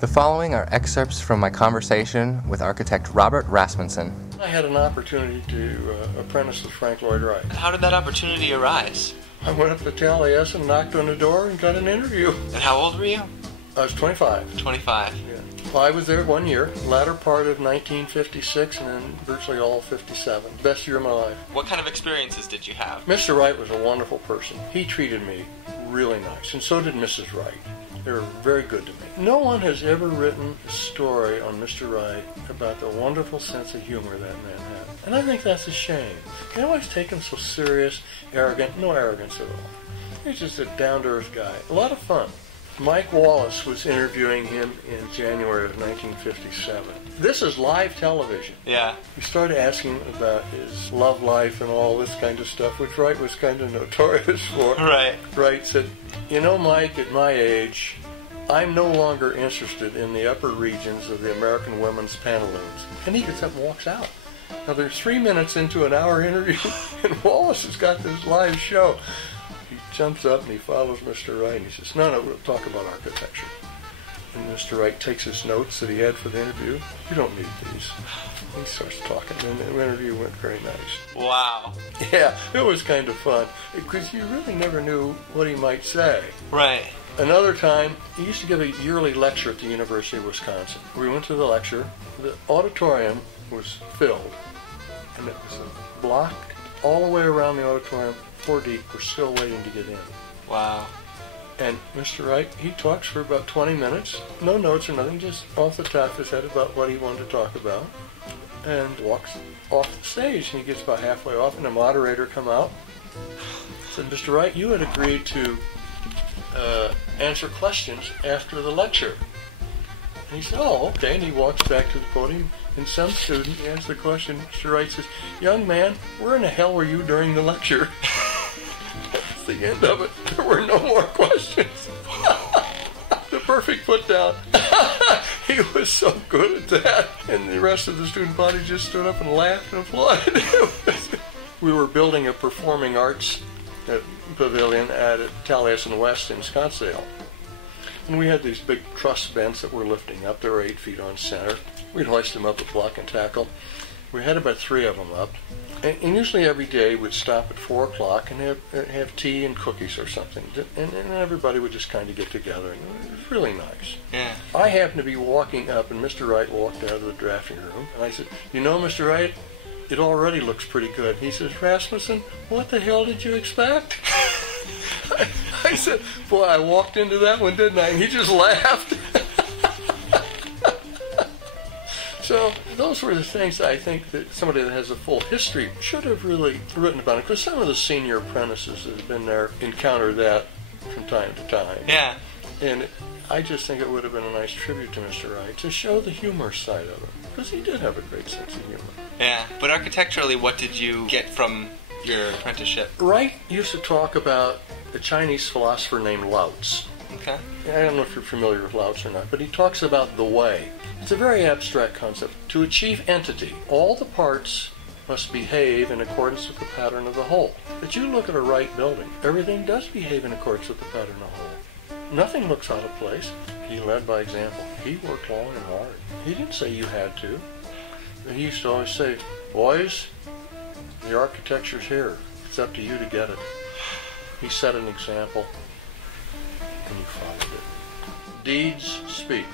The following are excerpts from my conversation with architect Robert Rasmussen. I had an opportunity to apprentice with Frank Lloyd Wright. How did that opportunity arise? I went up to Taliesin, knocked on the door, and got an interview. And how old were you? I was 25. 25. Yeah. Well, I was there 1 year, latter part of 1956, and then virtually all of 57. Best year of my life. What kind of experiences did you have? Mr. Wright was a wonderful person. He treated me really nice, and so did Mrs. Wright. They were very good to me. No one has ever written a story on Mr. Wright about the wonderful sense of humor that man had. And I think that's a shame. They always take him so serious, arrogant, no arrogance at all. He's just a down-to-earth guy. A lot of fun. Mike Wallace was interviewing him in January of 1957. This is live television. Yeah. He started asking about his love life and all this kind of stuff, which Wright was kind of notorious for. Right. Wright said, "You know, Mike, at my age, I'm no longer interested in the upper regions of the American women's pantaloons." And he gets up and walks out. Now, there's 3 minutes into an hour interview, and Wallace has got this live show. He jumps up and he follows Mr. Wright, and he says, no, we'll talk about architecture. And Mr. Wright takes his notes that he had for the interview. You don't need these. He starts talking, and the interview went very nice. Wow. Yeah, it was kind of fun, because you really never knew what he might say. Right. Another time, he used to give a yearly lecture at the University of Wisconsin. We went to the lecture. The auditorium was filled, and it was blocked all the way around the auditorium, 4 deep. We're still waiting to get in. Wow. And Mr. Wright, he talks for about 20 minutes, no notes or nothing, just off the top of his head about what he wanted to talk about, and walks off the stage. And he gets about halfway off, and the moderator come out, said, "Mr. Wright, you had agreed to answer questions after the lecture." And he said, "Oh, okay." And he walks back to the podium, and some student asks the question. Mr. Wright says, "Young man, where in the hell were you during the lecture?" That's the end of it. There were no more questions. The perfect put down. He was so good at that. And the rest of the student body just stood up and laughed and applauded. We were building a performing arts pavilion at Taliesin West in Scottsdale. And we had these big truss bents that we're lifting up. They were 8 feet on center. We'd hoist them up with block and tackle. We had about 3 of them up. And usually every day we'd stop at 4 o'clock and have tea and cookies or something. And everybody would just kind of get together. And it was really nice. Yeah. I happened to be walking up, and Mr. Wright walked out of the drafting room. And I said, "You know, Mr. Wright, it already looks pretty good." He says, "Rasmussen, what the hell did you expect?" I said, "Boy, I walked into that one, didn't I?" And he just laughed. So those were the things I think that somebody that has a full history should have really written about it, because some of the senior apprentices that have been there encounter that from time to time. Yeah. And I just think it would have been a nice tribute to Mr. Wright to show the humor side of him, because he did have a great sense of humor. Yeah. But architecturally, what did you get from your apprenticeship? Wright used to talk about a Chinese philosopher named Lao Tzu. Okay. I don't know if you're familiar with Lao Tzu or not, but he talks about the way. It's a very abstract concept. To achieve entity, all the parts must behave in accordance with the pattern of the whole. But you look at a Wright building, everything does behave in accordance with the pattern of the whole. Nothing looks out of place. He led by example. He worked long and hard. He didn't say you had to. He used to always say, "Boys, the architecture's here. It's up to you to get it." He set an example, and you followed it. Deeds speak.